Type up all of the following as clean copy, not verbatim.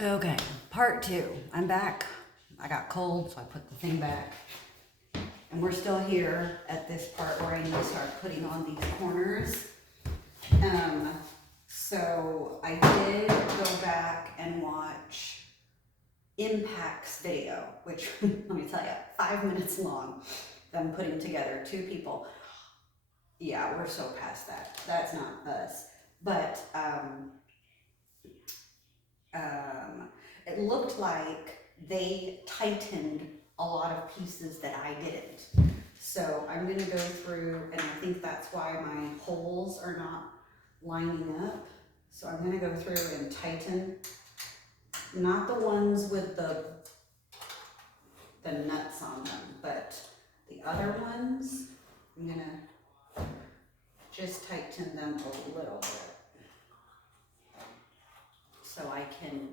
Okay, part two. I'm back. I got cold, so I put the thing back. And we're still here at this part where I need to start putting on these corners. So I did go back and watch Impact's video, which let me tell you, 5 minutes long. Them putting together two people. Yeah, we're so past that. That's not us. But it looked like they tightened a lot of pieces that I didn't. So I'm gonna go through, and I think that's why my holes are not lining up. So I'm gonna go through and tighten, not the ones with the nuts on them, but the other ones. I'm gonna just tighten them a little bit so I can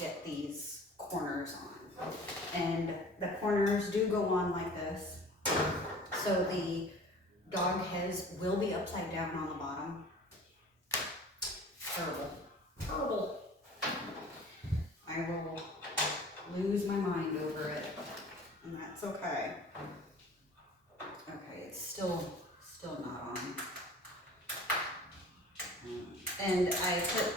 get these corners on. And the corners do go on like this. So the dog heads will be upside down on the bottom. Terrible. I will lose my mind over it, and that's okay. Okay, it's still not on. And I put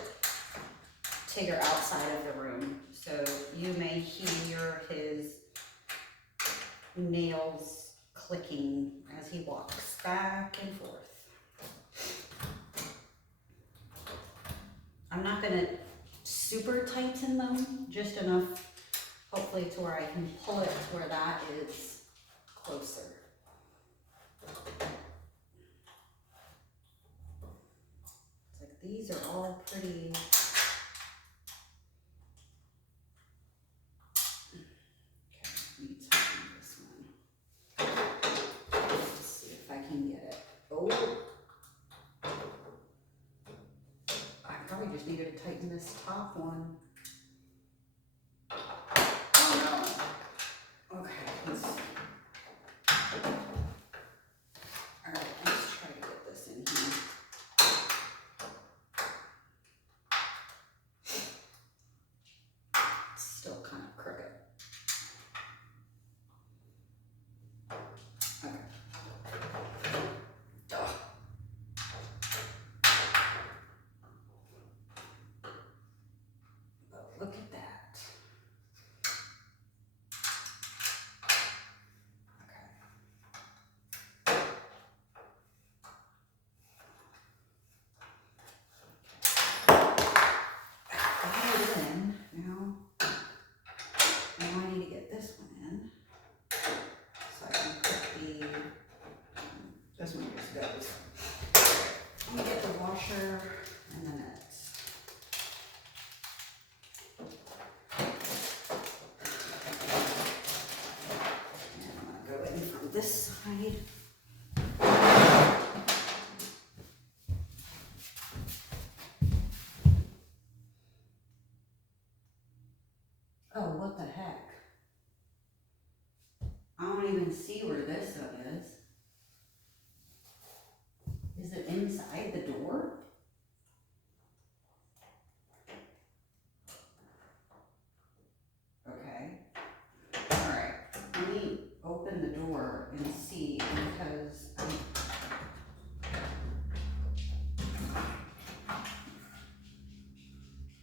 Tigger outside of the room, so you may hear his nails clicking as he walks back and forth. I'm not gonna super tighten them, just enough, hopefully, to where I can pull it to where that is closer. It's like these are all pretty. Okay, let me tighten this one. Let's see if I can get it. Oh, I probably just needed to tighten this top one. Oh no. Okay, alright, let's try to get this in here. It's still kind of crooked. Okay. Ugh. But look at that. Got it in. Now I need to get this one in so I can put this one just goes. I'm gonna get the washer and the nuts. And I'm gonna go in from this side. Oh, what the heck? I don't even see where this one is. Is it inside the door? Okay. Alright. Let me open the door and see, because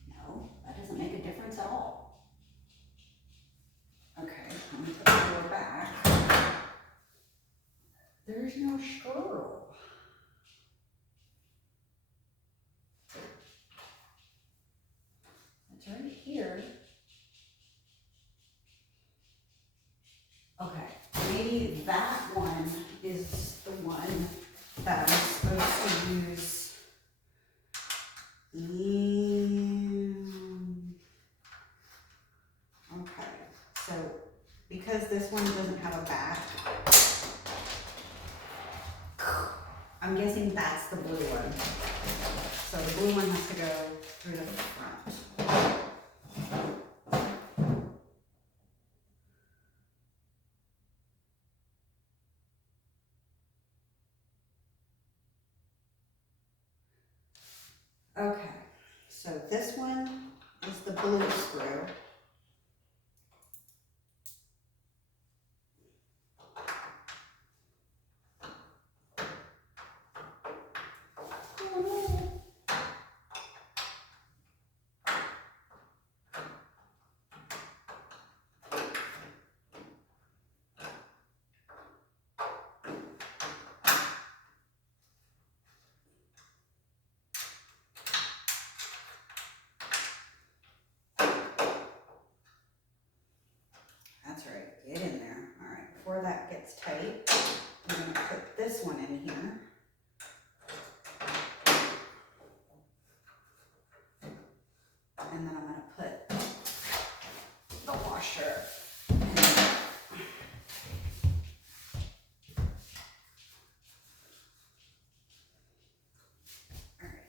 no, that doesn't make a difference at all. Okay, let me put the door back. There's no screw. It's right here. Okay, maybe that one is the one that I'm supposed to use. Okay, so because this one doesn't have a back, I'm guessing that's the blue one. So the blue one has to go through the front. Okay, so this one is the blue screw. That's right, get in there. All right, before that gets tight, I'm gonna put this one in here. And then I'm gonna put the washer. All right,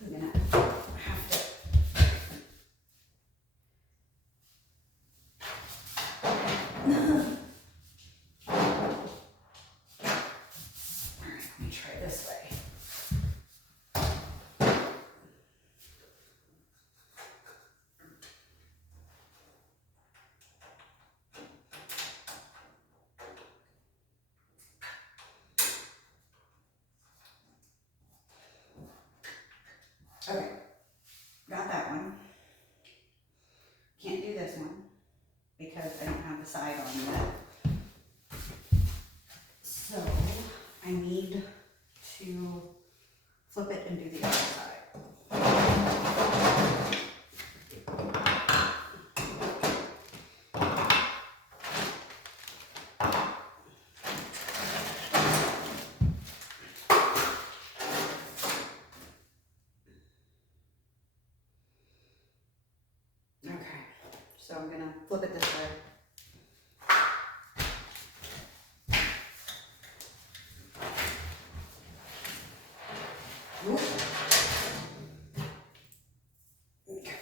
I'm gonna have to. Let me try this way. Okay, got that one. Can't do this one because I don't have the side on yet. So I need to flip it and do the other side. Okay, so I'm gonna flip it this way. Oops. Okay.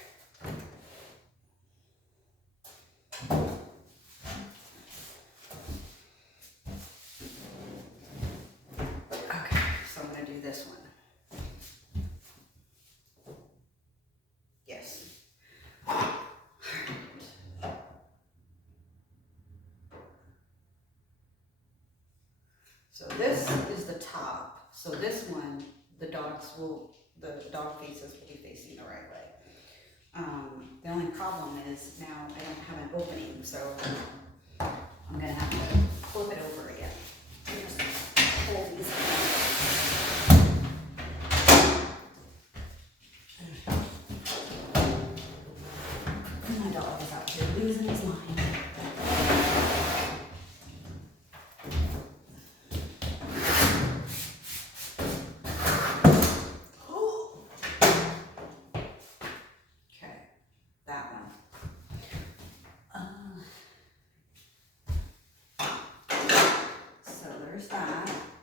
Okay, so I'm gonna do this one. Yes. So this is the top. So this one, the dog faces will be facing the right way. The only problem is now I don't have an opening, so I'm gonna have to flip it over again. Just pull these. My dog is out here losing his mind.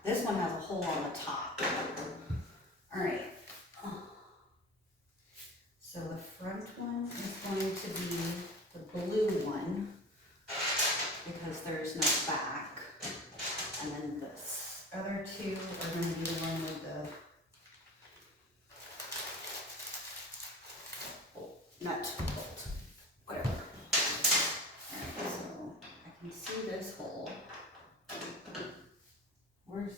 This one has a hole on the top. All right. So the front one is going to be the blue one because there's no back. And then this other two are going to be the one with the nut bolt, whatever. All right, so I can see this hole. Where's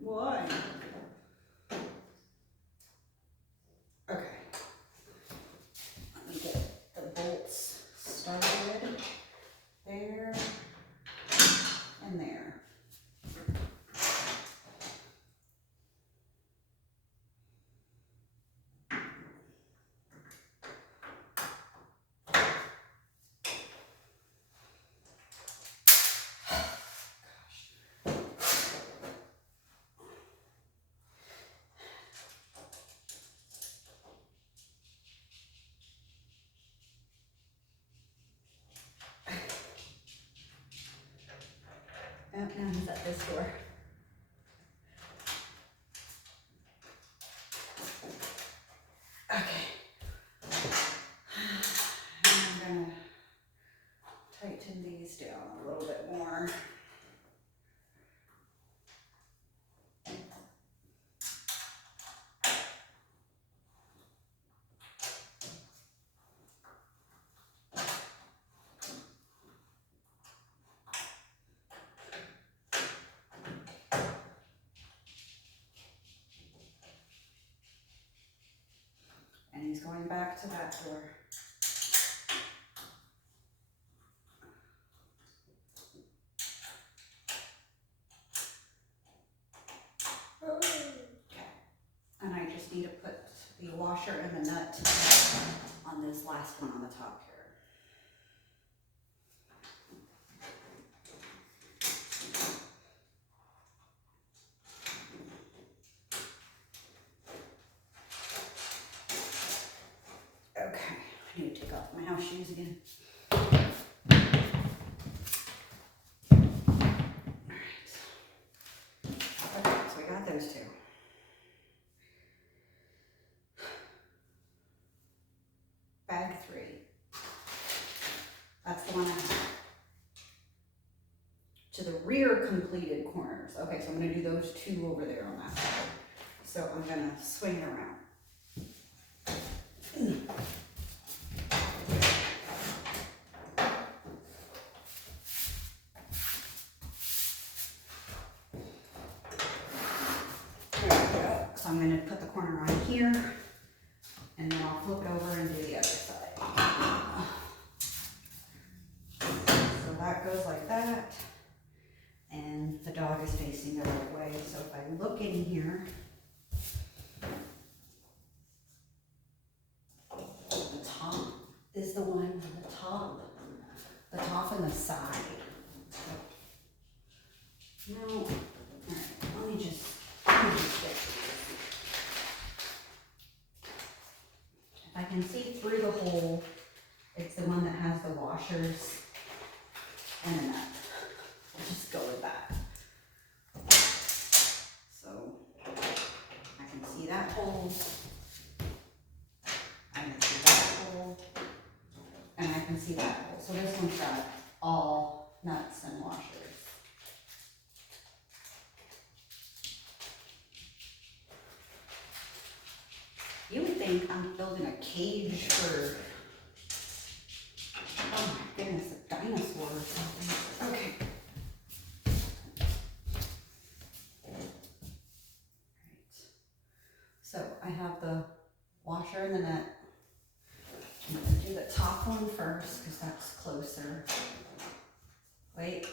why? Okay. Let me get the bolts started there and there. Oh, now he's at this door. Okay. I'm gonna tighten these down a little bit he's going back to that door. Okay. And I just need to put the washer and the nut on this last one on the top here. Okay, I need to take off my house shoes again. Okay, so we got those two. Bag 3. That's the one I have. To the rear completed corners. Okay, so I'm gonna do those two over there on that side. So I'm gonna swing it around. So I'm going to put the corner on here, and then I'll flip it over and do the other side. So that goes like that, and the dog is facing the right way. So if I look in here, the top is the one on the top and the side. No, all right, let me just get If I can see through the hole, it's the one that has the washers and a nut. I'll just go with that. So I can see that hole, I can see that hole, and I can see that hole. So this one's got all nuts and washers. You would think I'm building a cage for, oh my goodness, a dinosaur or something. Okay. Right. So I have the washer and the nut. I'm going to do the top one first because that's closer. Wait.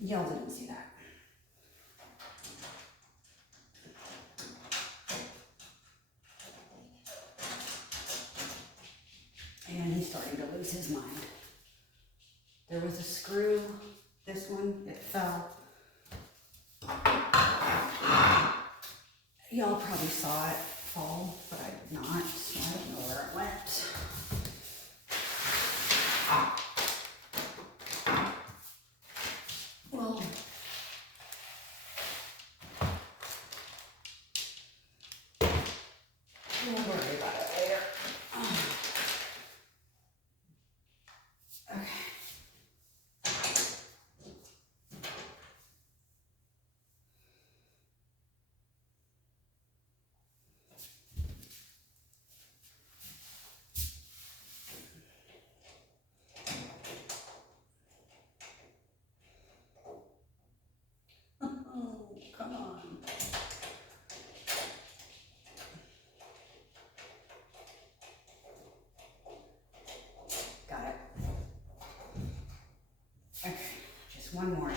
Y'all didn't see that. And he's starting to lose his mind. There was a screw, this one, it fell. Y'all probably saw it fall, but I did not, so I don't know where it went. Well, we'll worry about it later. Okay. Oh, come on. Got it. Okay, just one more now.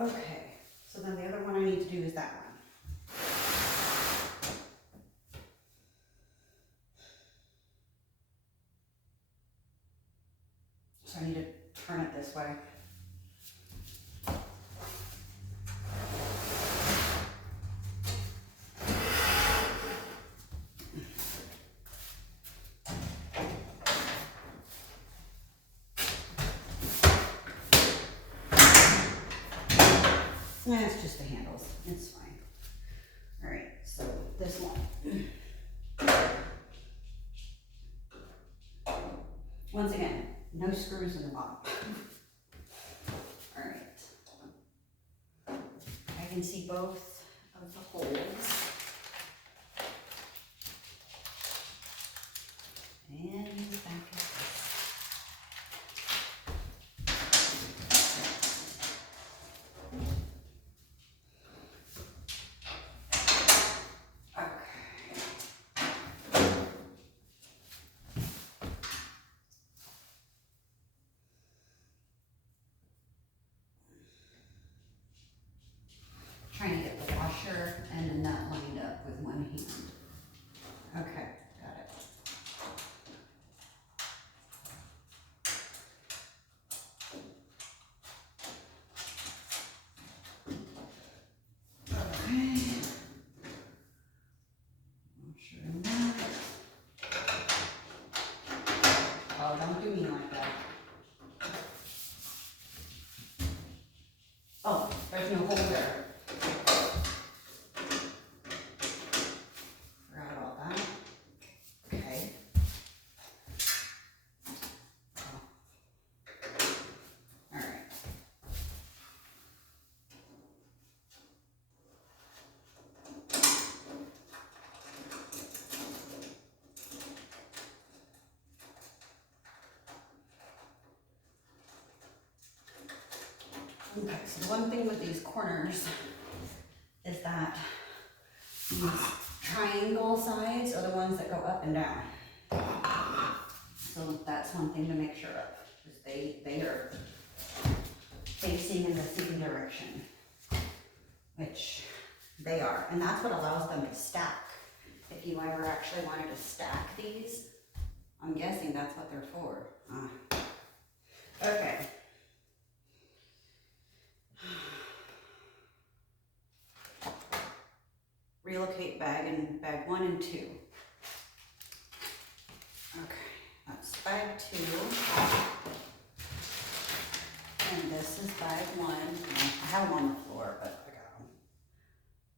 Okay, so then the other one I need to do is that one. So I need to turn it this way. Yeah, it's just the handles. It's fine. All right, so this one. Once again, no screws in the bottom. All right. I can see both of the holes. there's no hole there. Forgot about that. Okay. All right. Okay, so one thing with these corners is that these triangle sides are the ones that go up and down. So that's one thing to make sure of, is they are facing in the same direction, which they are. And that's what allows them to stack. If you ever actually wanted to stack these, I'm guessing that's what they're for. Okay. Relocate bag 1 and 2. Okay, that's bag 2. And this is bag 1. I have them on the floor, but I got them.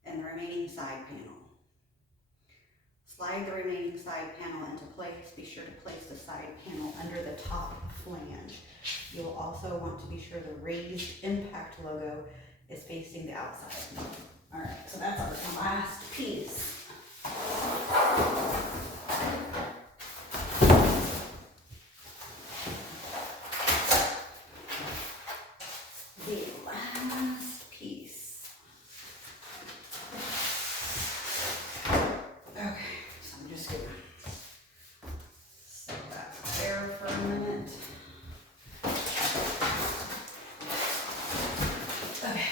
And the remaining side panel. Slide the remaining side panel into place. Be sure to place the side panel under the top flange. You'll also want to be sure the raised impact logo is facing the outside. All right, so that's our last piece. The last piece. Okay, so I'm just gonna set that there for a minute. Okay.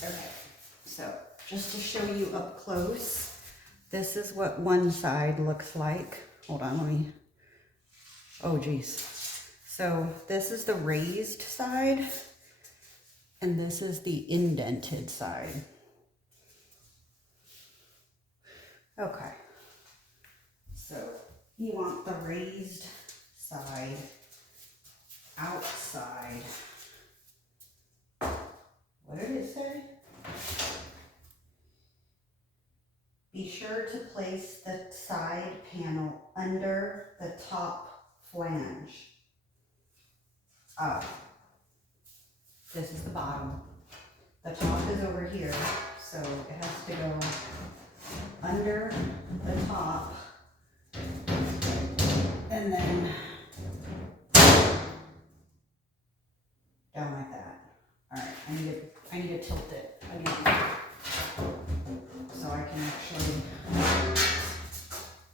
Okay, so just to show you up close, this is what one side looks like. Hold on, let me, oh geez. So this is the raised side, and this is the indented side. Okay, so you want the raised side outside. What did it say? Be sure to place the side panel under the top flange. Oh, this is the bottom. The top is over here, so it has to go under the top and then down like that. All right, I need to tilt it. So I can actually,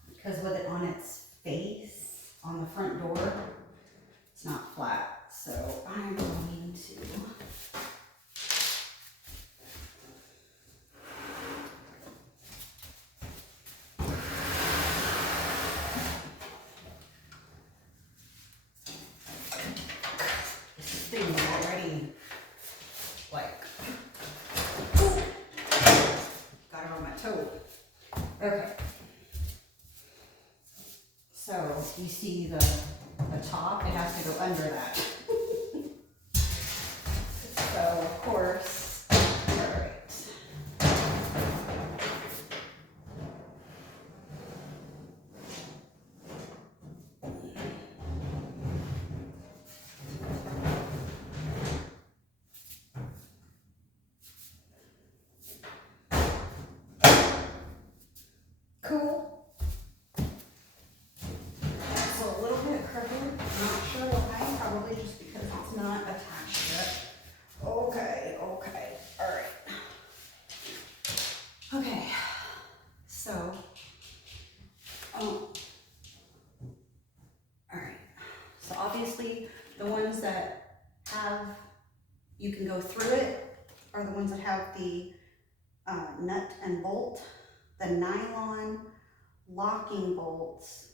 because with it on its face, on the front door, it's not flat. So I'm going to this thing is already like got it on my toe. Okay. So you see the top, it has to go under that. So of course, all right. Cool. So a little bit crooked, not sure why, probably just because it's not attached yet. Okay, okay, all right. Okay, so, all right. So obviously the ones that have, you can go through it, are the ones that have the nut and bolt. The nylon locking bolts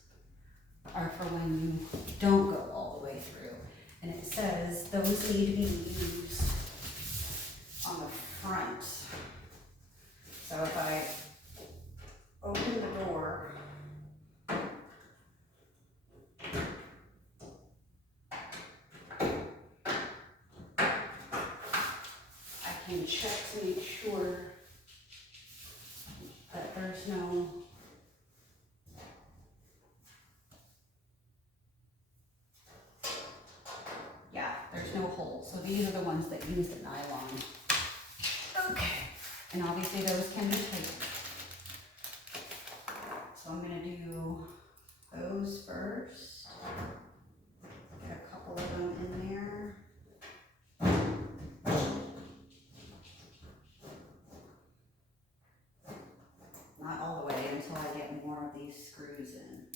are for when you don't go all the way through. And it says those need to be used on the front. So if I open the door, and check to make sure that there's no there's no holes. So these are the ones that use the nylon. Okay. And obviously those can be tightened. So I'm gonna do those first. Get a couple of them in there. Not all the way until I get more of these screws in.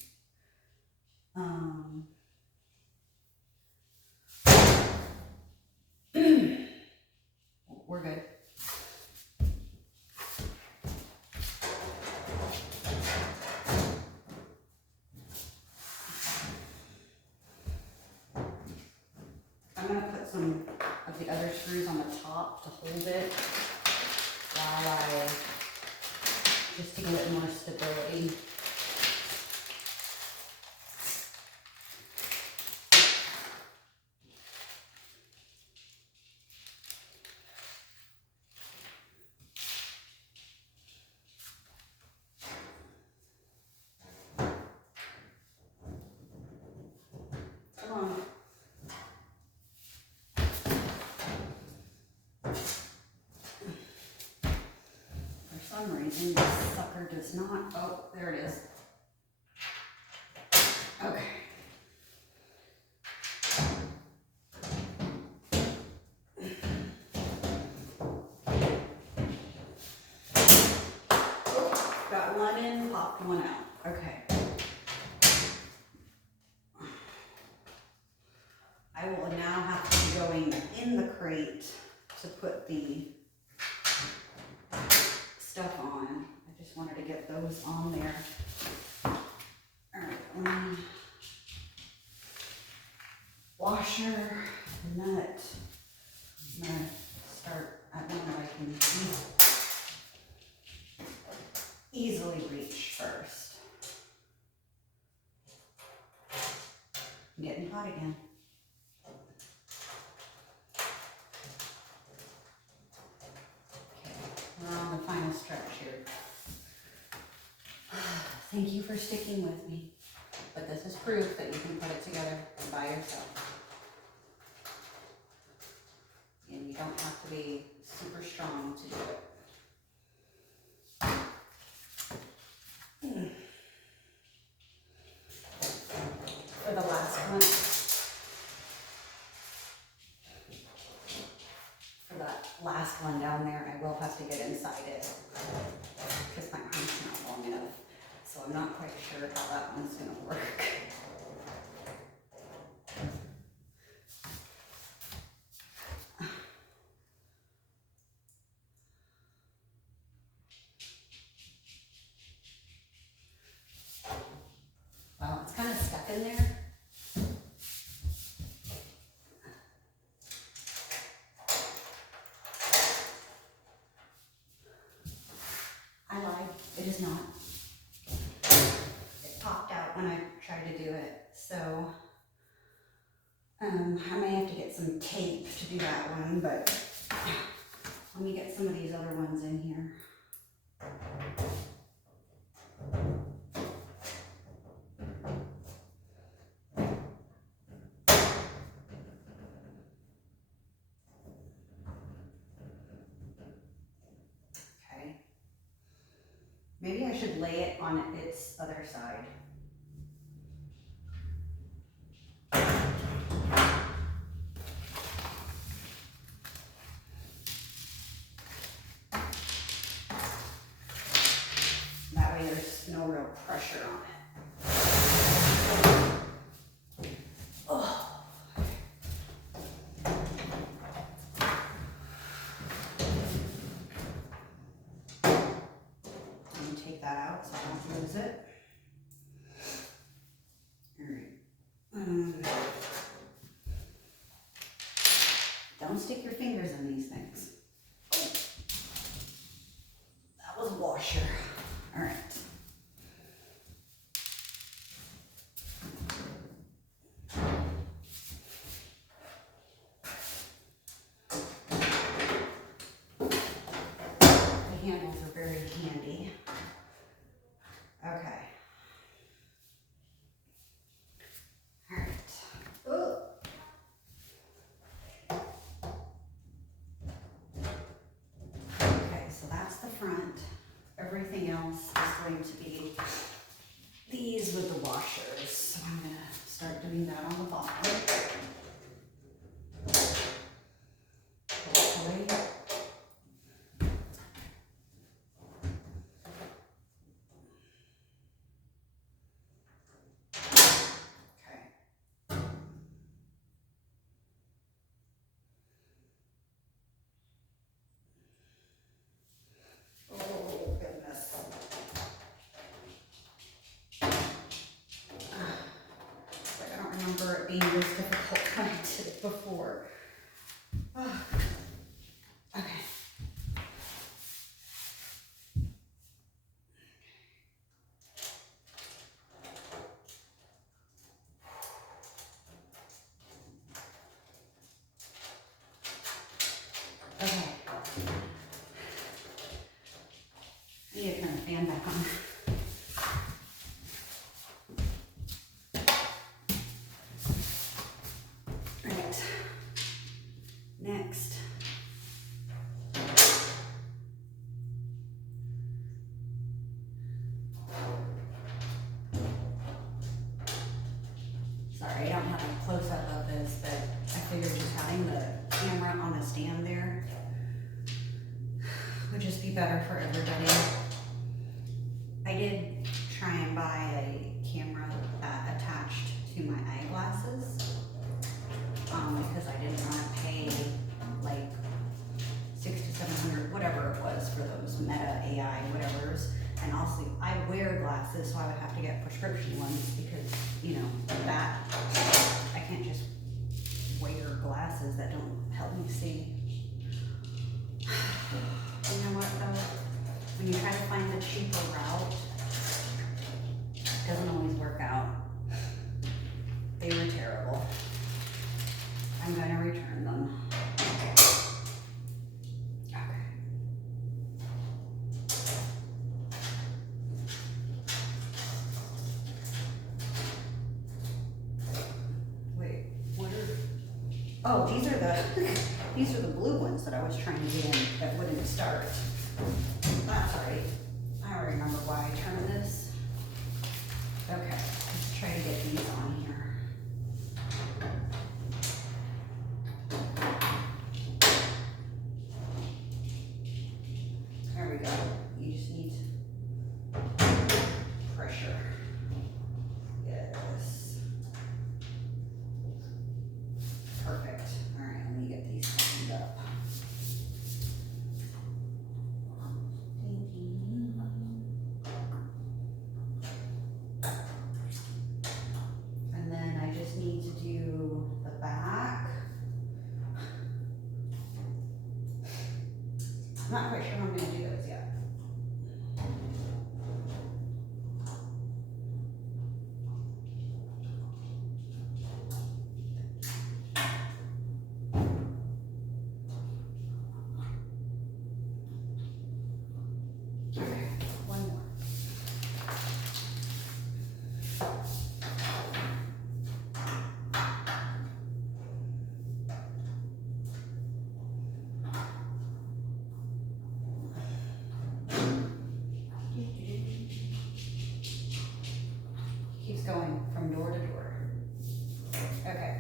We're good. I'm going to put some of the other screws on the top to hold it while just to give it more stability. For some reason, this sucker does not. Oh, there it is. Okay. Oh, got one in, popped one out. Okay. I will now have to be going in the crate to put the stuff on. I just wanted to get those on there. Alright, washer, nut. I'm gonna start at one that I can easily reach first. I'm getting hot again. We're on the final stretch here. Thank you for sticking with me. But this is proof that you can put it together by yourself. And you don't have to be super strong to do it. For the last one, last one down there, I will have to get inside it because my arm's not long enough. So I'm not quite sure how that one's going to work. Well, it's kind of stuck in there. I lied, it is not. It popped out when I tried to do it, so I may have to get some tape to do that one, but let me get some of these other ones in here. Okay. Maybe I should lay it on its other side. That way there's no real pressure on it. Oh. Let me take that out so I don't lose it. Alright. Don't stick your fingers in these things. That was a washer. Alright. Everything else is going to be these with the washers. So I'm gonna start doing that on the bottom. Hopefully. Oh, goodness. I don't remember it being this difficult when I did it before. Okay. Okay. I need to turn the fan back on. Right. Next. Sorry, I don't have a close-up of this, but I figured just having the camera on the stand there would just be better for everybody. I did try and buy a camera attached to my eyeglasses because I didn't want to pay like $600 to $700, whatever it was, for those Meta AI whatevers. And also, I wear glasses, so I would have to get prescription ones because, you know, that I can't just wear glasses that don't help me see. You know what though? When you try to find the cheaper route, it doesn't always work out. They were terrible. I'm gonna return them. Okay. Wait, what are? Oh, these are the blue ones that I was trying to get in that wouldn't start. That's right. I already remember why I turned this. Okay, let's try to get these on here. There we go. You just need pressure. Yes. Perfect. All right, let me get these cleaned up. And then I just need to do the back. I'm not quite sure how I'm going to do those yet. Okay, one more. Keeps going from door to door. Okay.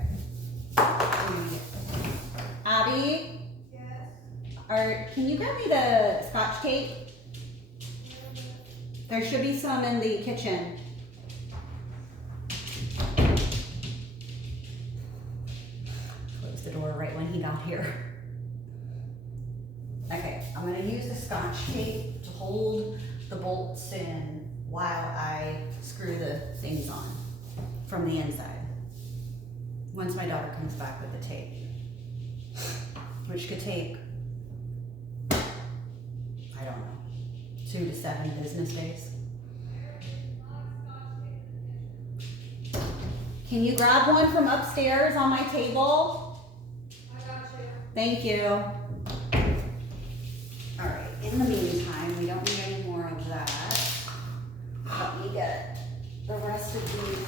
Abby? Yes? Can you get me the Scotch tape? There should be some in the kitchen. Close the door right when he got here. Okay, I'm gonna use the Scotch tape to hold the bolts in while I screw the things on from the inside. Once my daughter comes back with the tape, which could take, I don't know, 2 to 7 business days. Can you grab one from upstairs on my table? I got you. Thank you. All right, in the meantime, we don't need any more of that. Let me get the rest of these.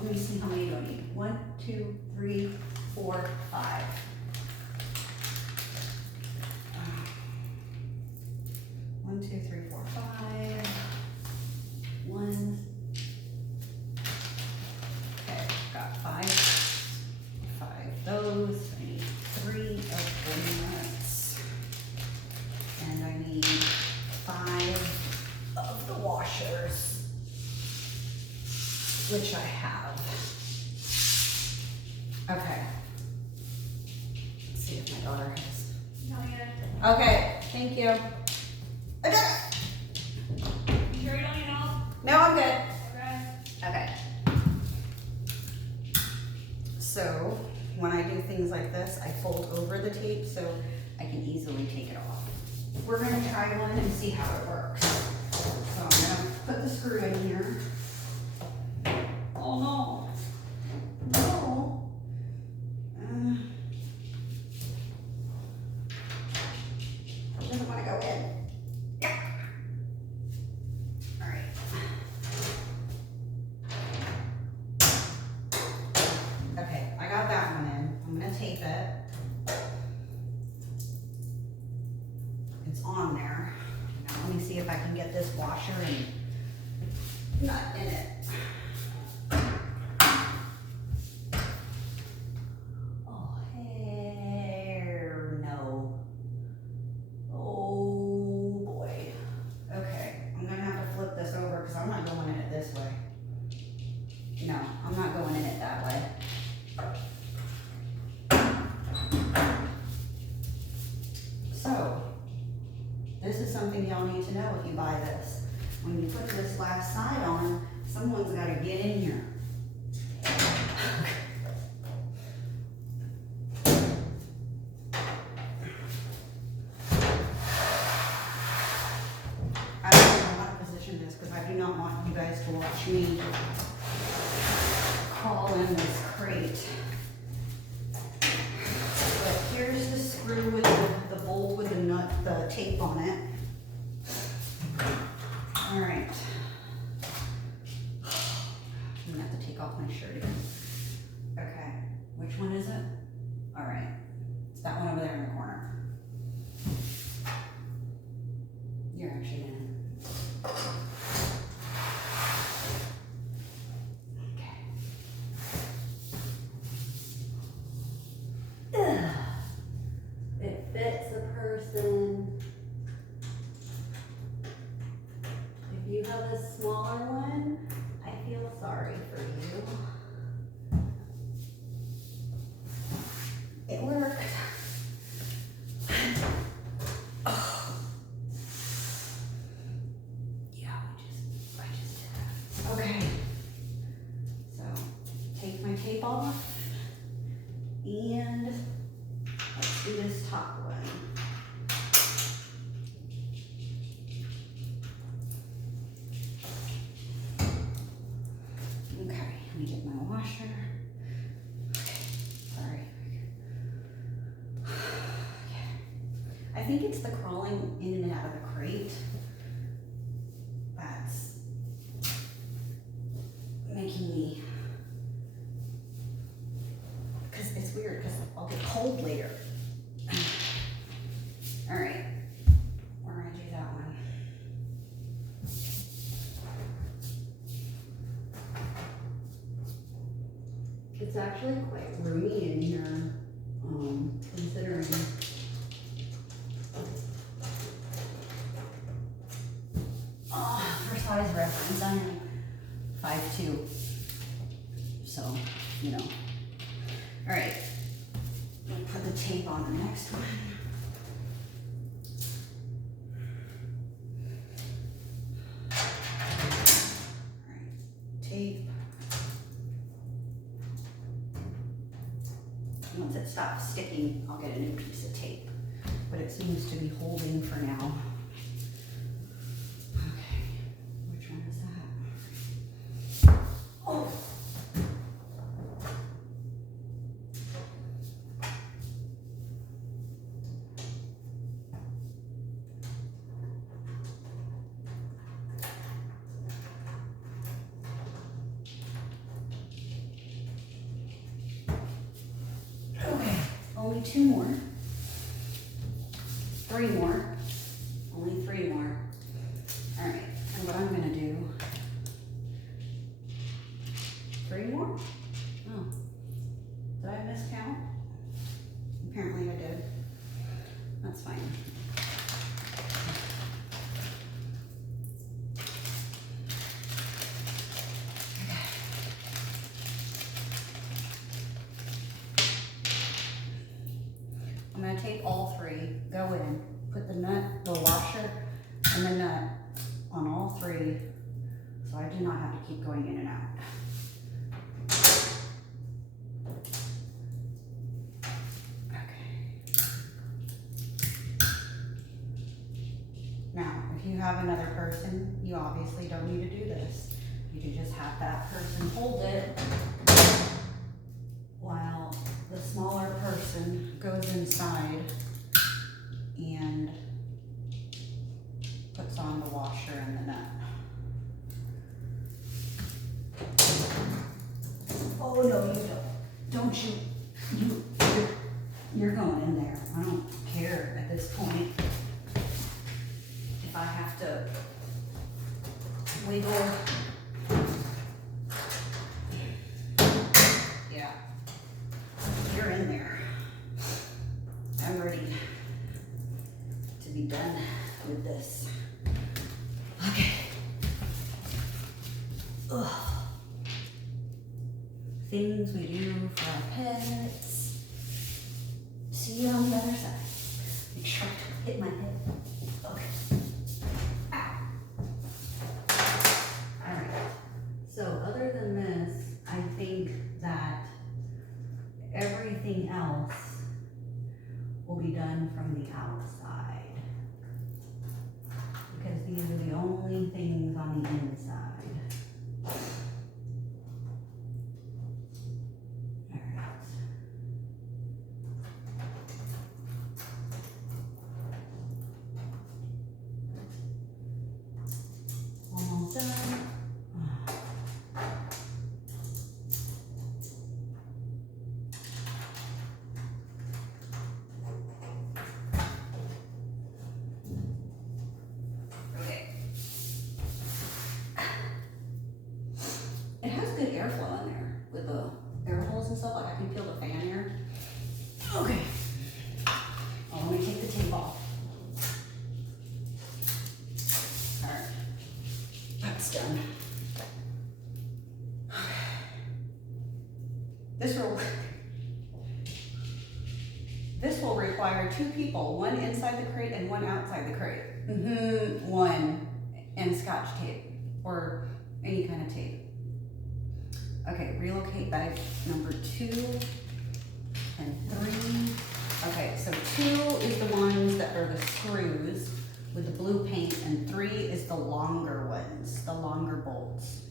Let me see how many do I need. 1, 2, 3, 4, 5. 1, 2, 3, daughter has. Oh, yeah. Okay, thank you. Okay. You sure you don't need help? No, I'm good. Okay. Okay. So when I do things like this, I fold over the tape so I can easily take it off. We're gonna try one and see how it works. So I'm gonna put the screw in here. Oh no. No. It doesn't want to go in. Yeah. All right. Okay, I got that one in. I'm gonna tape it. It's on there. Now let me see if I can get this washer and nut in it. Oh, hair, no. Oh boy. Okay, I'm gonna have to flip this over because I'm not going in it this way. No, I'm not going in it that way. So, this is something y'all need to know if you buy this. When you put this last side on, someone's got to get in here. I don't know how to position this because I do not want you guys to watch me crawl in this crate. But here's the screw with the bolt with the nut, the tape on it. All right. I'm gonna have to take off my shirt again. Okay, which one is it? All right, it's that one over there in the corner. You're actually in. Okay. Ugh. It fits a person. If you have a smaller one, I feel sorry for you. It worked. Oh. Yeah, I just did that. Okay. So, take my tape off and let's do this top one. Okay, let me get my washer. Okay, sorry. Okay. I think it's the crawling in and out of the crate that's making me, because it's weird because I'll get cold later. All right, we're gonna do that one. It's actually quite roomy in here, considering. Oh, for size reference, I'm 5'2", so, you know. All right, let me put the tape on the next one. All right, tape. Once it stops sticking, I'll get a new piece of tape, but it seems to be holding for now. Okay, which one is that? Oh! Okay, only 2 more. 3 more. Only 3 more. All right, and what I'm gonna do, 3 more? Oh, did I miscount? Apparently I did. That's fine. I'm gonna gonna take all three, go in, put the nut, the washer, and the nut on all three, so I do not have to keep going in and out. Okay. Now, if you have another person, you obviously don't need to do this. You can just have that person hold it while the smaller person goes inside and puts on the washer and the nut. Oh no, you don't. Don't you? You're going in there. I don't care at this point if I have to wiggle. Yeah, you're in there. I'm ready to be done with this. Okay. Ugh. Things we do for our pets. See you on the other side. Make sure I hit my head. Okay. Ow. Alright. So other than this, I think that everything else will be done from the outside. Because these are the only things on the inside. Almost done. Okay. It has good airflow in there with the air holes and stuff. Like I can feel the fan air. Okay. Oh, let me take the tape off. Alright. That's done. This will require 2 people, one inside the crate and one outside the crate. One, and Scotch tape or any kind of tape. Okay, relocate bag number 2 and 3. Okay, so 2 is the ones that are the screws with the blue paint, and 3 is the longer ones, the longer bolts.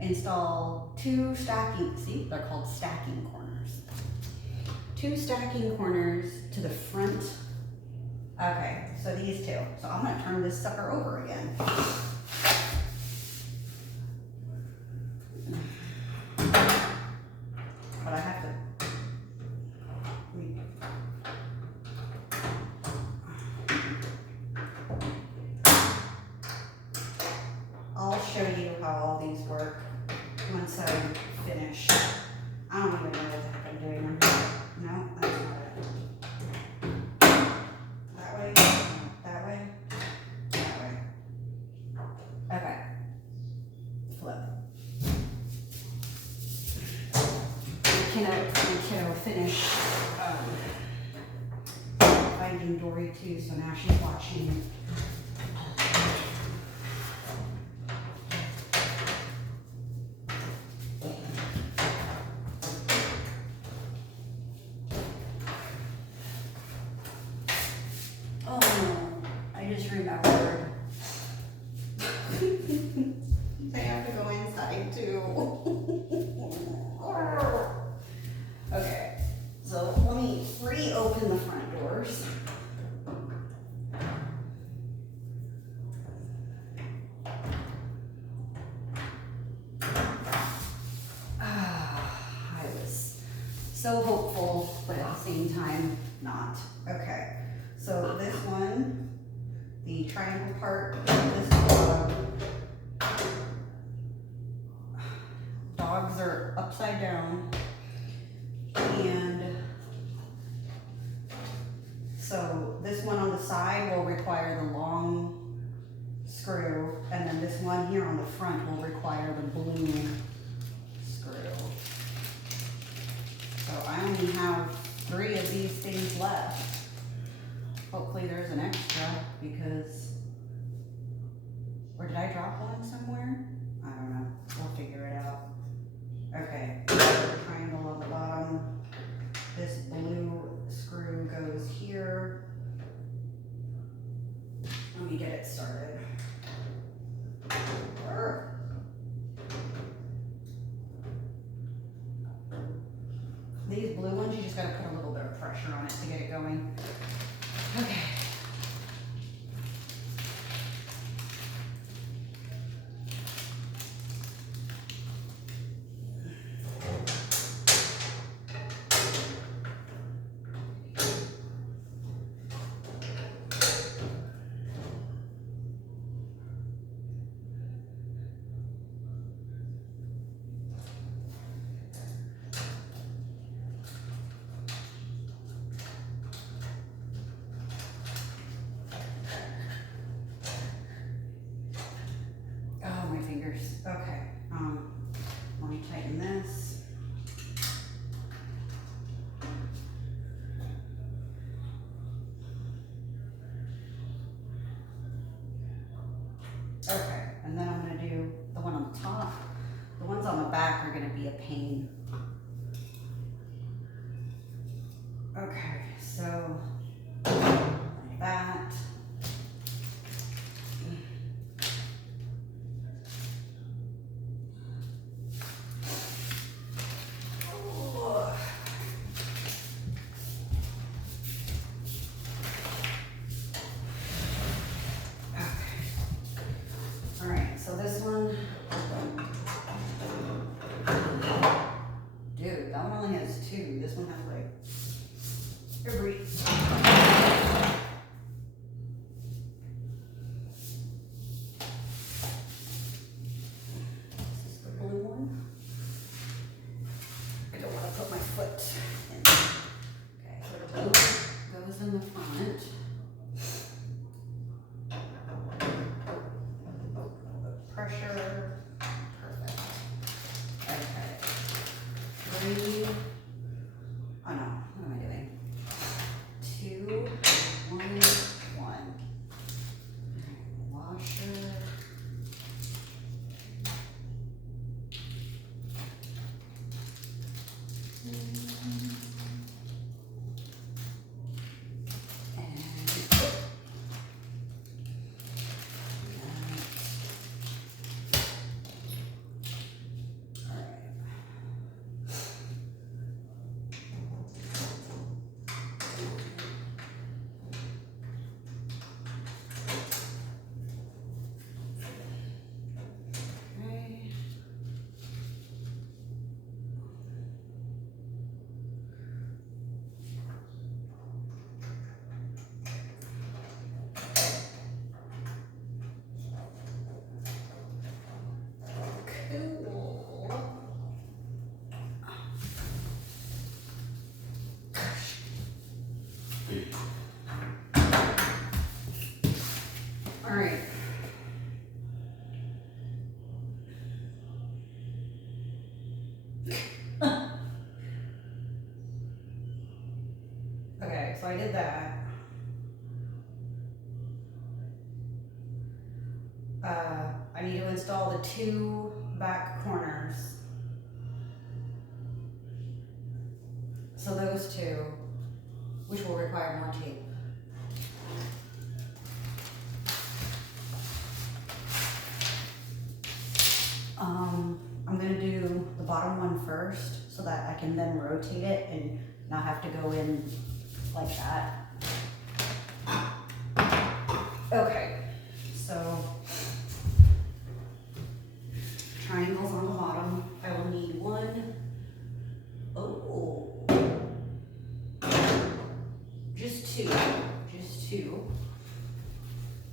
Install 2 stacking, see, they're called stacking corners. 2 stacking corners to the front. Okay, so these 2. So I'm gonna turn this sucker over again. But I have to. I'll show you how all these work once I finish. I don't even know what the heck I'm doing. No, that's not it. That way, that way, that way. Okay. Flip. Kiddo finished finding Dory too, so now she's watching. Remembered. They have to go inside too. Okay, so let me reopen the front doors. I was so hopeful, but at the same time, not. Okay, so this one, the triangle part, this dogs are upside down, and so this one on the side will require the long screw, and then this one here on the front will require the blue screw. So I only have 3 of these things left. Hopefully there's an extra because, or did I drop one somewhere? I don't know, we'll figure it out. Okay, triangle on the bottom. This blue screw goes here. Let me get it started. These blue ones, you just gotta put a little bit of pressure on it to get it going. Okay. Oh, my fingers. Okay. Let me tighten this. Okay, and then I'm gonna do the one on the top. The ones on the back are gonna be a pain. Okay, so like that. So this one, dude, that one only has 2. This one has like every. This is the blue one. I don't want to put my foot in. Okay, so the blue goes in the front. Pressure, perfect. Okay, 3, oh no, what am I doing? 2, 1, 1. Washer. All right. Okay, so I did that. I need to install the 2 back corners. So those 2, which will require more tape. I'm gonna do the bottom one first so that I can then rotate it and not have to go in like that. Okay, so triangles on the bottom. I will need 1. Oh, just 2. Just 2.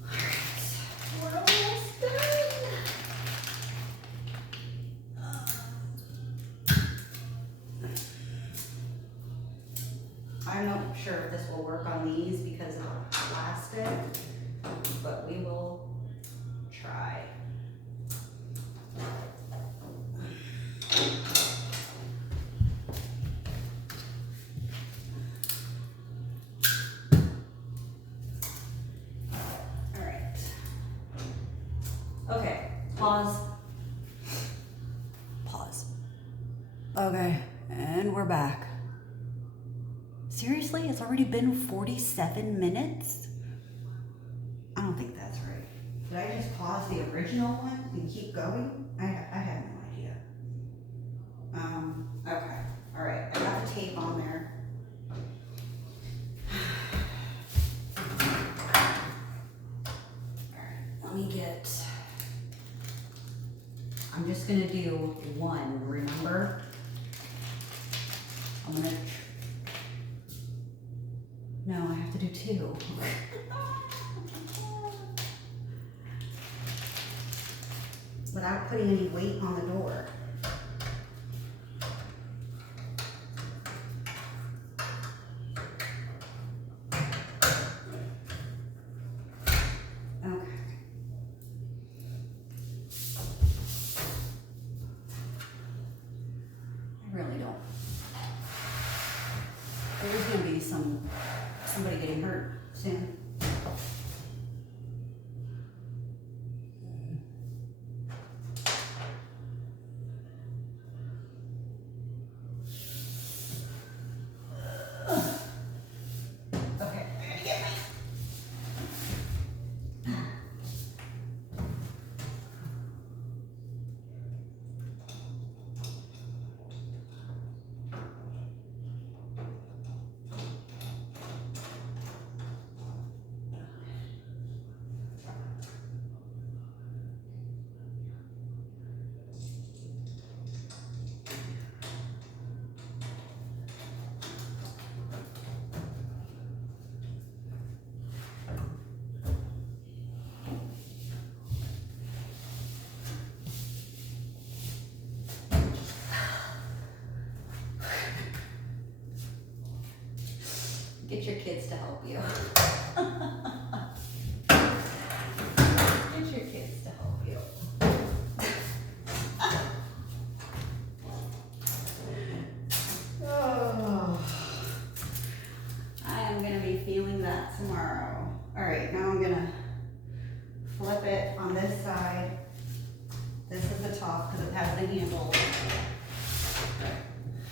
All right, we're almost done. I'm not sure if this will work on these because of the plastic, but we will try. Okay, and we're back. Seriously? It's already been 47 minutes? I don't think that's right. Did I just pause the original one and keep going? I have no idea. Okay. Alright, I got the tape on there. Alright, let me get... I'm just gonna do one, remember? I'm gonna... No, I have to do two. Without putting any weight on the door. Okay. I really don't. There's gonna be somebody getting hurt soon. Okay, I gotta get my... Get your kids to help you. Get your kids to help you. Oh, I am gonna be feeling that tomorrow. All right, now I'm gonna flip it on this side. This is the top because it has the handle.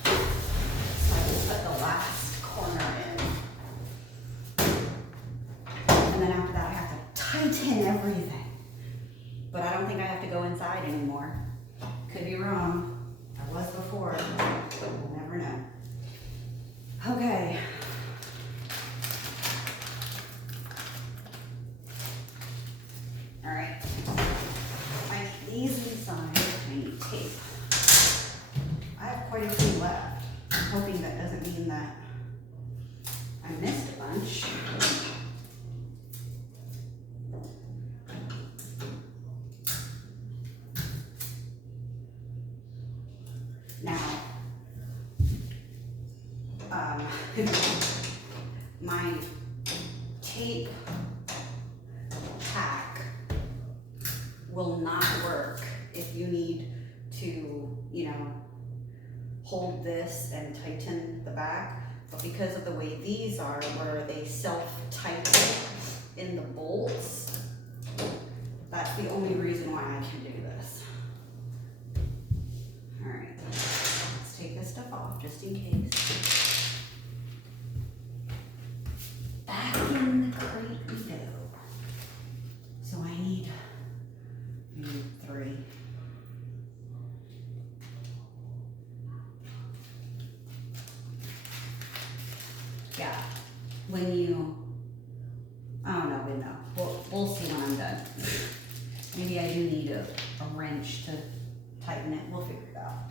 So I just put the last corner in. And then after that I have to tighten everything. But I don't think I have to go inside anymore. Could be wrong. I was before. We'll never know. Okay. All right. I need these inside. I need tape. I have quite a few left. I'm hoping that doesn't mean that I missed a bunch. Now, my tape pack will not work if you need to, hold this and tighten the back. But because of the way these are, where they self-tighten in the bolts, that's the only reason why I can do this. All right, let's take this stuff off just in case. Back in the crate we go. So I need 3. Yeah, when you, I don't know, we'll see when I'm done. Maybe I do need a wrench to tighten it. We'll figure it out.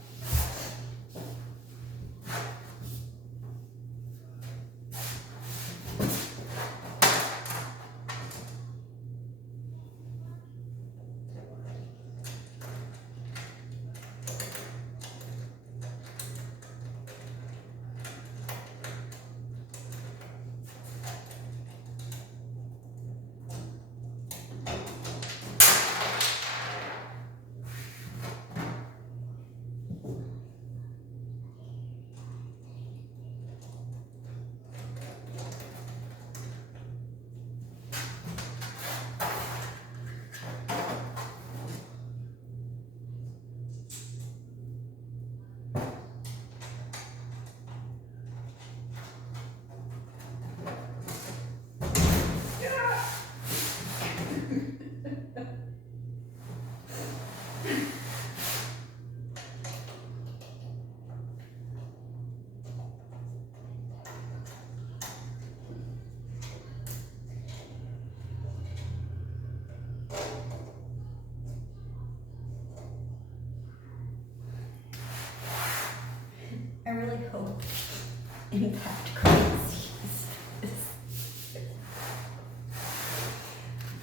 hope impact crazies.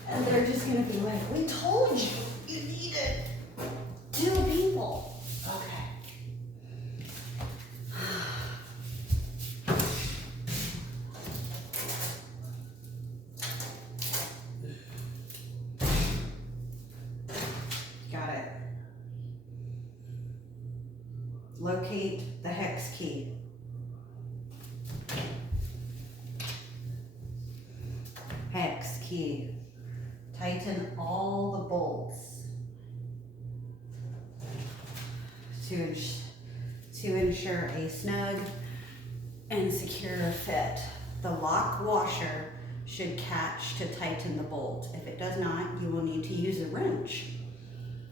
And they're just gonna be like, we told you, you needed 2 people. Okay. Got it. Locate the hex key. Hex key. Tighten all the bolts to ensure a snug and secure fit. The lock washer should catch to tighten the bolt. If it does not, you will need to use a wrench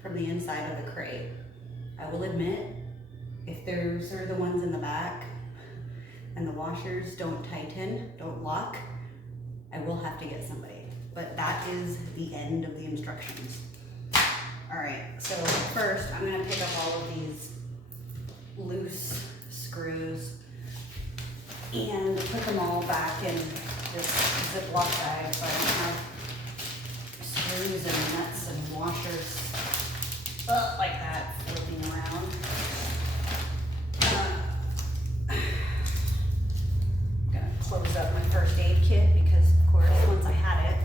from the inside of the crate. I will admit, if those are the ones in the back and the washers don't tighten, don't lock, I will have to get somebody. But that is the end of the instructions. All right, so first I'm gonna pick up all of these loose screws and put them all back in this Ziploc bag so I don't have screws and nuts and washers like that floating around. I'm gonna close up my first aid kit because, of course, once I had it,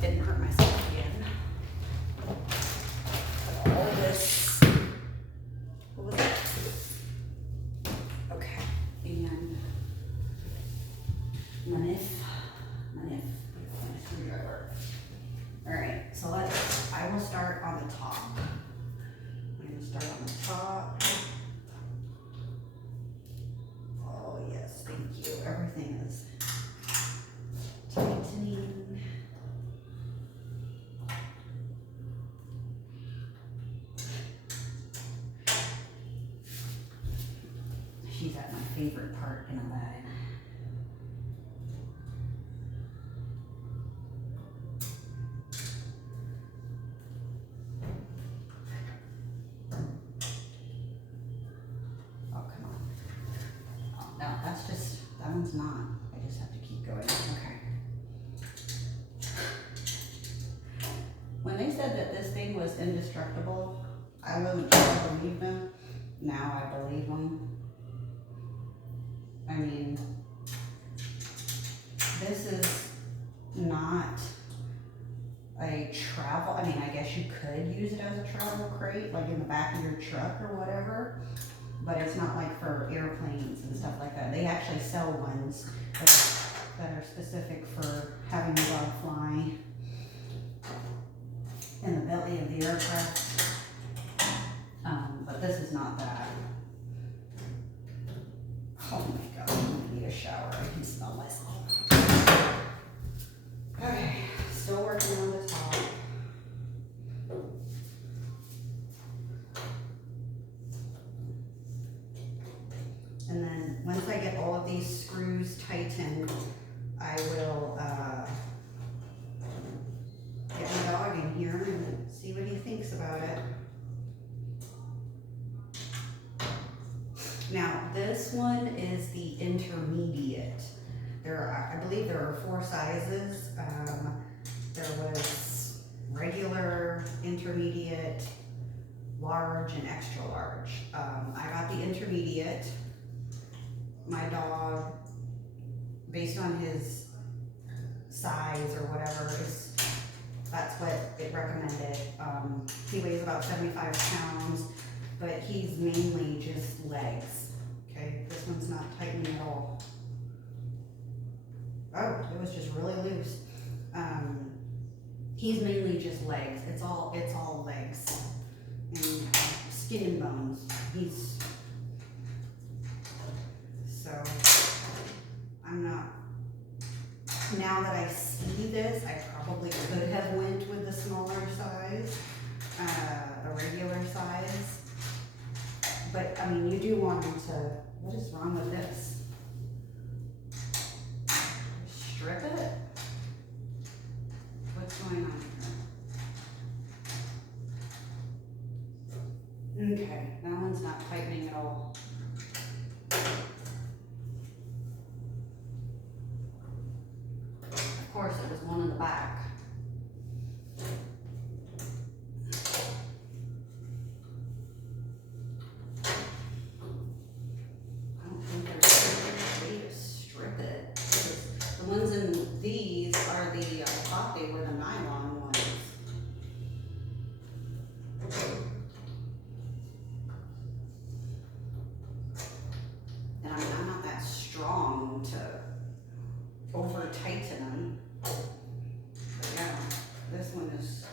didn't hurt myself again. Put all this, what was that? Okay, and my screwdriver. All right, so I will start on the top. I'm gonna start on the top. Oh yes, thank you. Everything is tightening. She's at my favorite part in Aladdin. That one's not. I just have to keep going. Okay. When they said that this thing was indestructible, I wasn't sure I believed them. Now I believe them. I mean, this is not a travel, I mean, I guess you could use it as a travel crate, like in the back of your truck or whatever. But it's not like for airplanes and stuff like that. They actually sell ones that are specific for having the dog fly in the belly of the aircraft. But this is not that. Oh my God, I need a shower. I can smell myself. Okay, still working on the top. And then once I get all of these screws tightened, I will get my dog in here and see what he thinks about it. Now, this one is the intermediate. I believe there are 4 sizes. There was regular, intermediate, large, and extra large. I got the intermediate. My dog, based on his size or whatever, that's what it recommended. He weighs about 75 pounds, but he's mainly just legs. Okay, this one's not tightening at all. Oh, it was just really loose. He's mainly just legs. It's all legs and skin and bones. So I'm not. Now that I see this, I probably could have went with the smaller size, the regular size. But I mean, you do want them to. What is wrong with this? Strip it? What's going on here? Okay, that one's not tightening at all. course it was one in the back. I don't think there's a way to strip it. The ones in these are the, I thought they were the nylon ones. And I mean, I'm not that strong to over tighten them. But yeah, this one is just,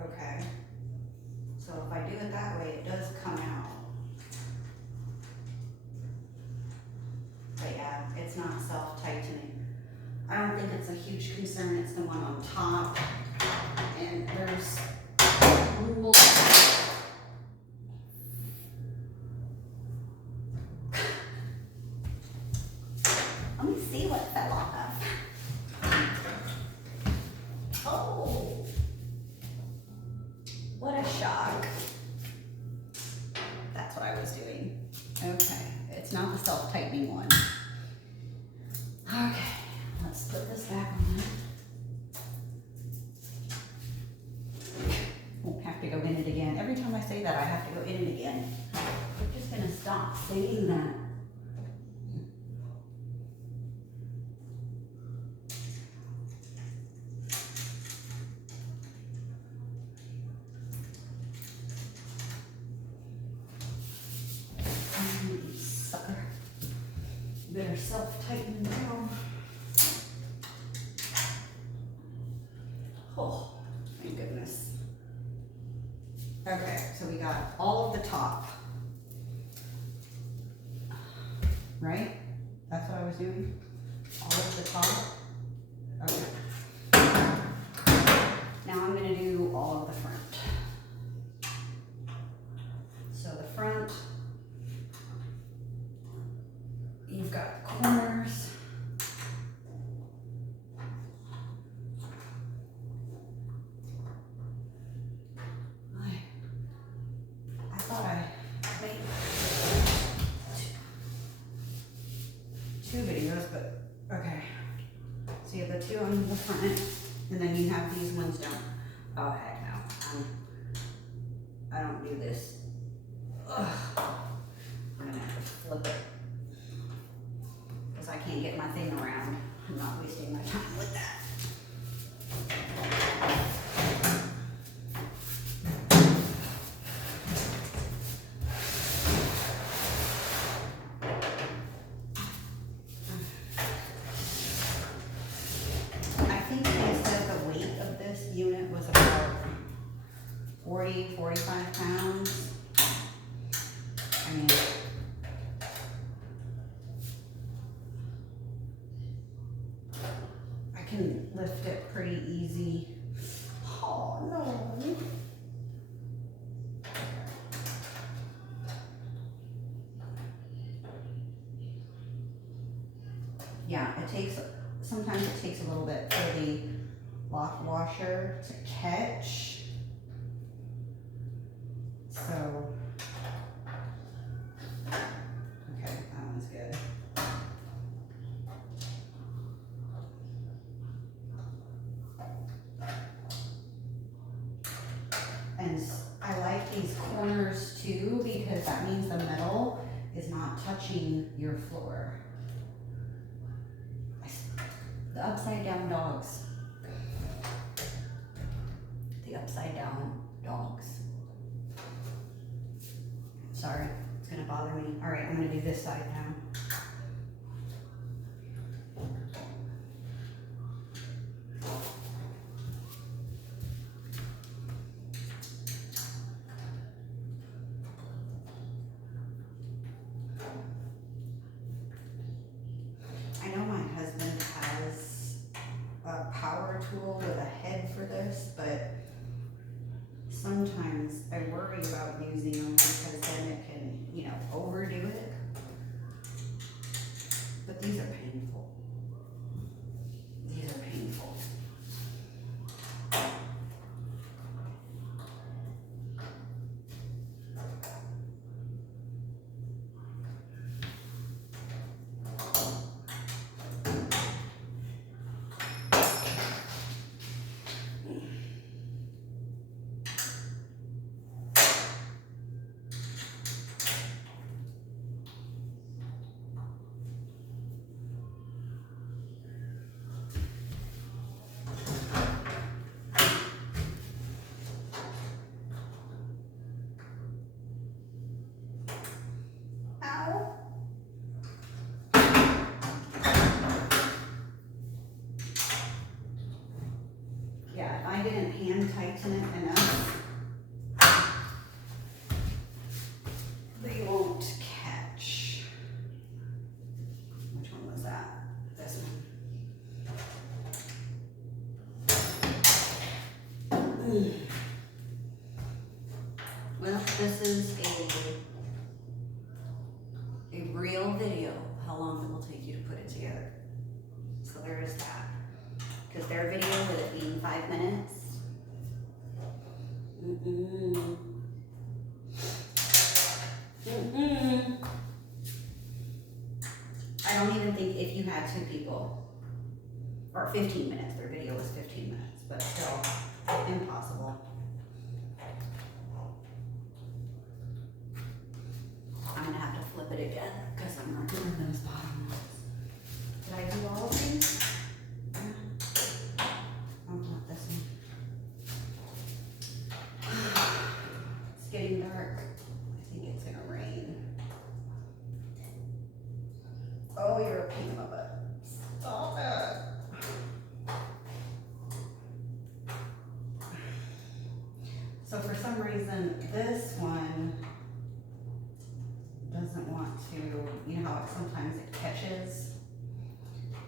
okay. So if I do it that way, it does come out. But yeah, it's not self-tightening. I don't think it's a huge concern. It's the one on top. And there's rules. Let me see what fell off. Oh, what a shock. That's what I was doing. Okay, it's not the self-tightening one. Okay, let's put this back on. Won't have to go in it again. Every time I say that, I have to go in it again. I'm just gonna stop saying that. Sucker. Better self-tighten now. Oh, thank goodness. Okay, so we got all of the top. Right? That's what I was doing? All of the top? Okay. Now I'm gonna do all of the front. So the front, you've got corners. I thought I made two videos, but okay. So you have the two on the front, and then you have these ones down. Oh heck no, I don't do this. Ugh. I'm gonna have to flip it because I can't get my thing around. I'm not wasting my time with that. I think they said the weight of this unit was about 45 pounds. I mean, I can lift it pretty easy. Oh no. Yeah, sometimes it takes a little bit for the lock washer to catch. So, okay, that one's good. And I like these corners too because that means the metal is not touching your floor. The upside down dogs. The upside down dogs. Sorry, it's gonna bother me. All right, I'm gonna do this side now. I know my husband has a power tool with a head for this, but sometimes I worry about using them because then it can, overdo it. But these are painful. These are painful. can tighten it enough, they won't catch. Which one was that? This one. Well, this is a real video, how long it will take you to put it together. So there is that. Because their video, with it being 5 minutes, I don't even think if you had 2 people, or 15 minutes, their video was 15 minutes, but still impossible. I'm gonna have to flip it again because I'm not doing those bottom ones. Did I do all of these? Oh, not this one. It's getting dark. I think it's gonna rain. Oh, you're a pain in my butt. Stop it. So for some reason, this one doesn't want to, you know how sometimes it catches?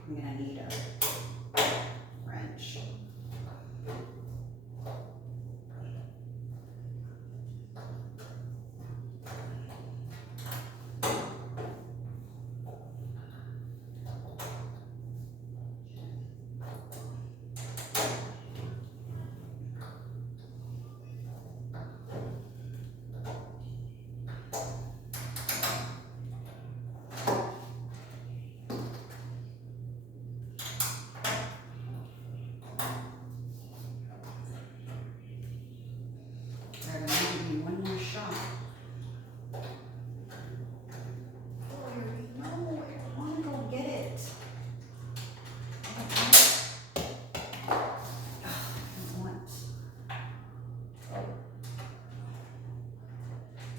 I'm gonna need a wrench. They're gonna give me one more shot. Oh, no, I wanna go get it. I don't want.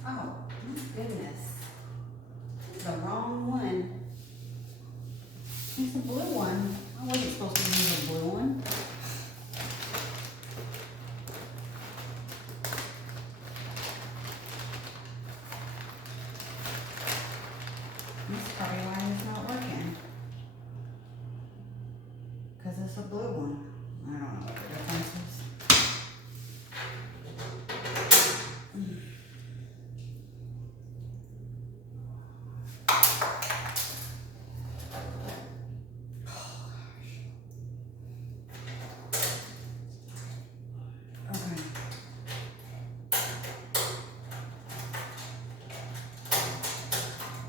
Oh, my goodness. The wrong one. Use the blue one. I wasn't supposed to use a blue one. That's probably why it's not working. Because it's a blue one. I don't know what the difference is. Okay.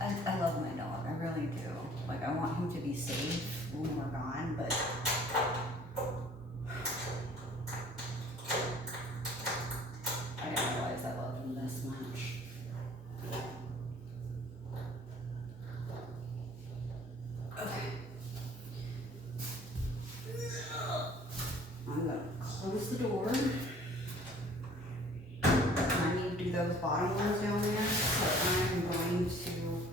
I love my dog, I really do. Like, I want him to be safe when we're gone, but I didn't realize I loved him this much. Okay. I'm gonna close the door. I need to do those bottom ones down there, so I'm going to,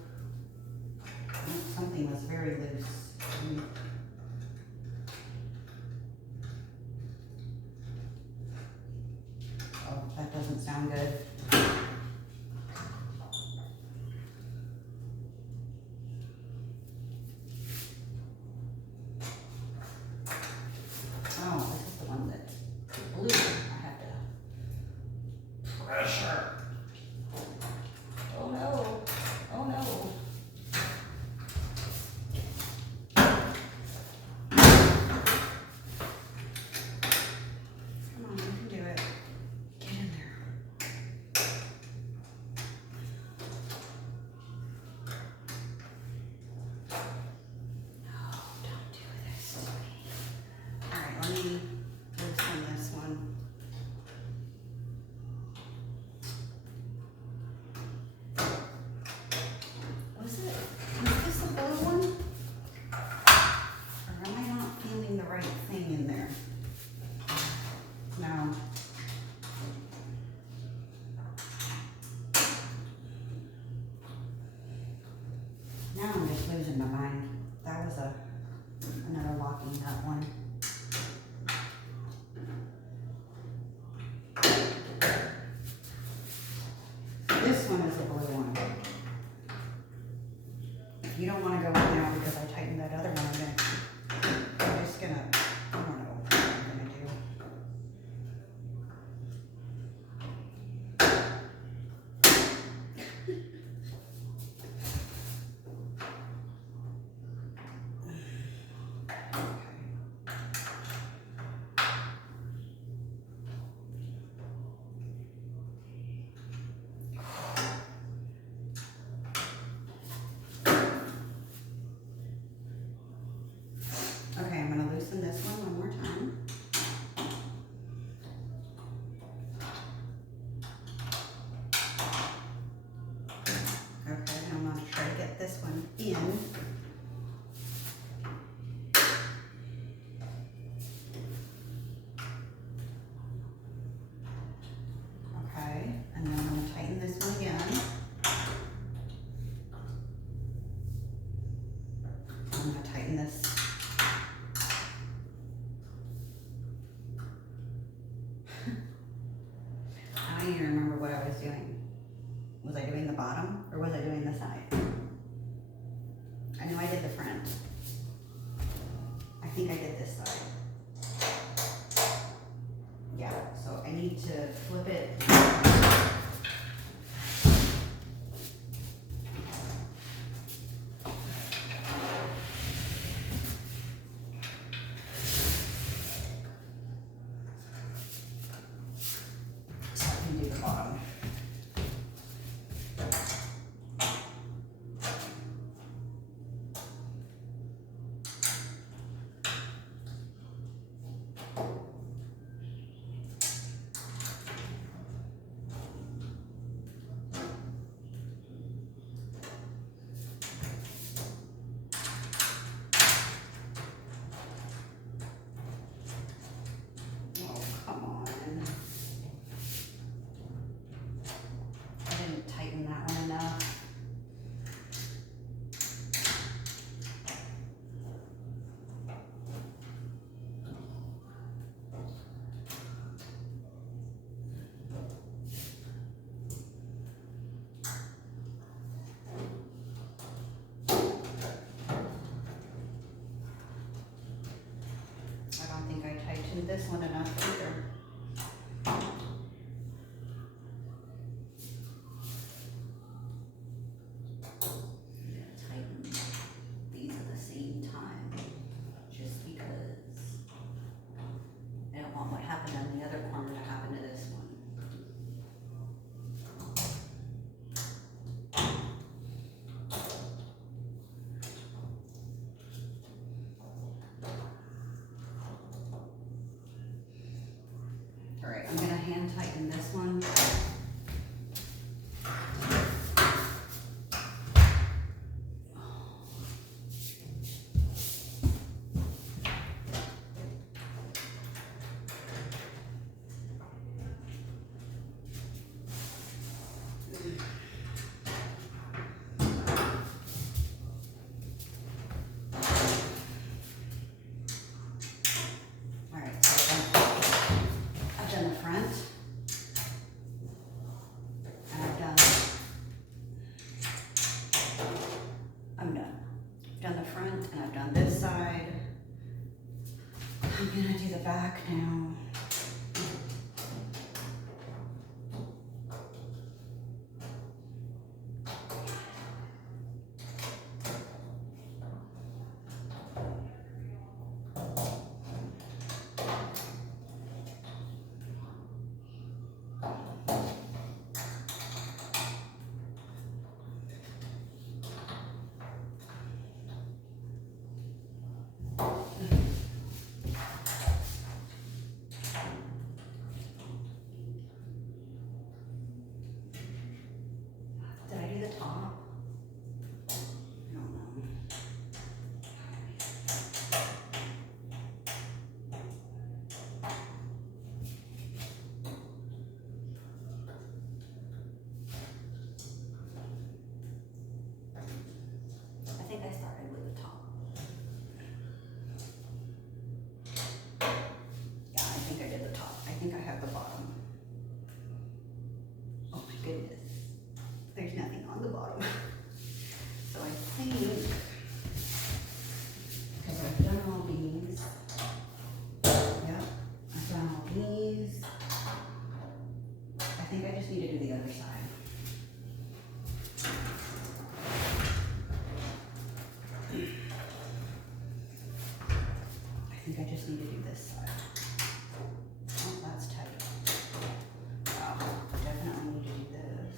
something was very loose. Oh, that doesn't sound good. Oh, this is the one that blue. I have to pressure. Oh no. Oh no. Come on, you can do it. Get in there. No, don't do this to me. Alright, let me loosen this one. Was this the blue one? Or am I not feeling the right thing in there? No. Now I'm just losing my mind. That was another locking nut one. this one is a blue one. If you don't wanna go in now because I tightened that other one, I'm just gonna, I don't know what I'm gonna do. Okay, I'm gonna loosen this one more time. Okay, and I'm gonna try to get this one in. Okay, and then I'm gonna tighten this one again. I'm gonna tighten this. I don't even remember what I was doing. Was I doing the bottom or was I doing the side? I know I did the front. I think I did this side. Yeah, so I need to flip it. So I can do the bottom. Oh, come on. I didn't tighten that one enough. I don't think I tightened this one enough either. I'm gonna tighten these at the same time, just because I don't want what happened on the other corner to happen to this one. All right, I'm gonna hand tighten this one. All right, so I've done the front. And I'm done. I've done the front and I've done this side. I'm gonna do the back now. Did I do the top? I don't know. think I just need to do the other side. I think I just need to do this side. Oh, that's tight. Wow, definitely need to do this.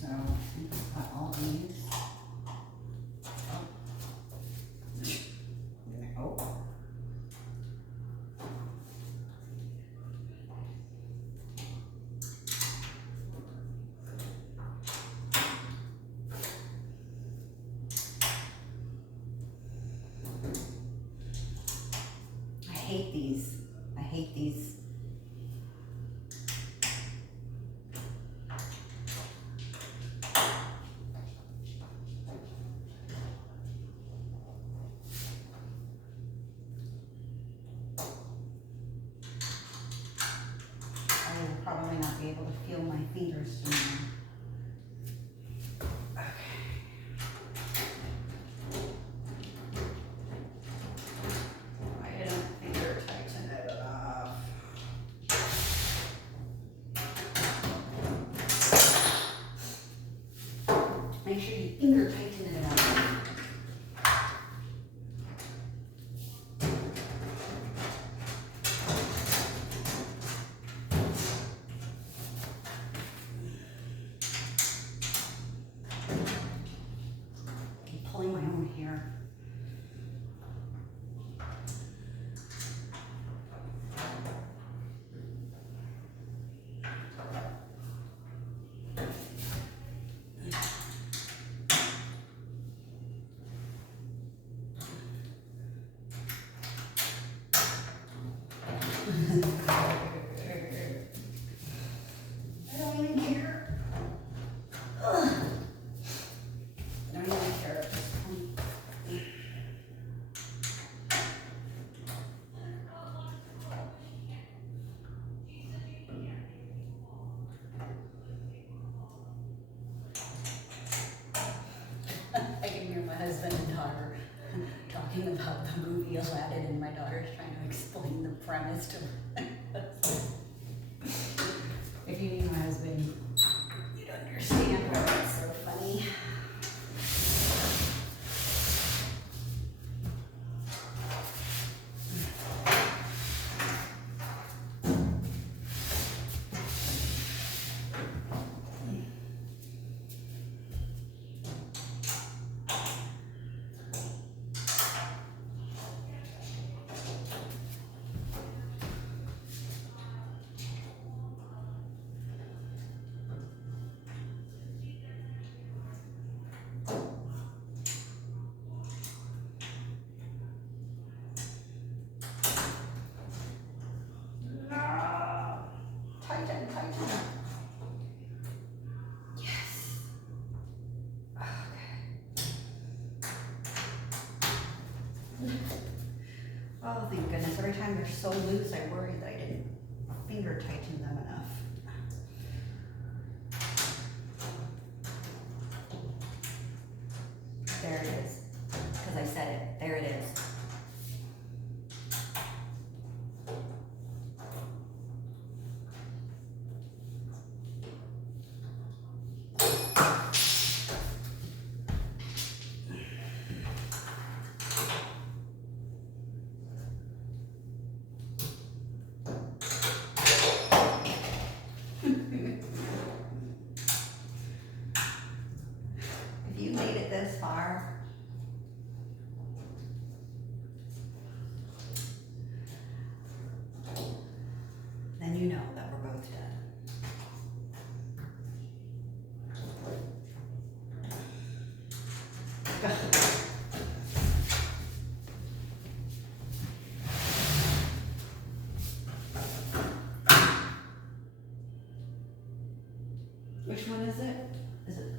So I think I've got all these. Oh. I hate these. I hate these. I will probably not be able to feel my fingers anymore. I didn't finger tighten it enough. Make sure you finger tighten it enough. I'm pulling my own hair. I don't even care. Ugh. I don't even care at this point. I can hear my husband and daughter talking about the movie Aladdin, and my daughter's trying to explain the premise to her. If you knew my husband, you'd understand why it's so funny. Tighten, tighten. Yes. Okay. Oh, thank goodness. Every time they're so loose, I worry that I didn't finger tighten them enough. There it is. Because I said it. There it is. If you made it this far, then you know that we're both done. Which one is it? Is it?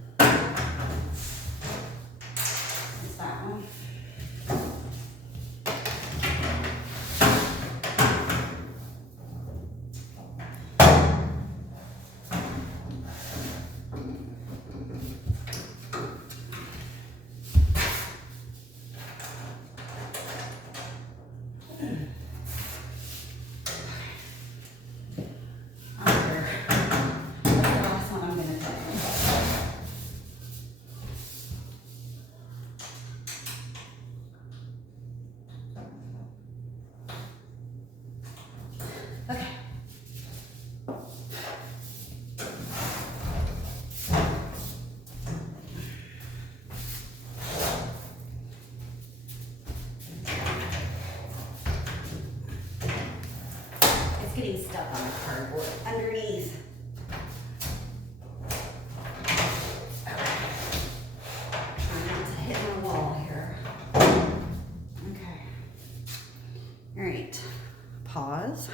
It's that one. Okay. It's getting stuck on the cardboard underneath. Trying not to hit my wall here. Okay. All right. Pause.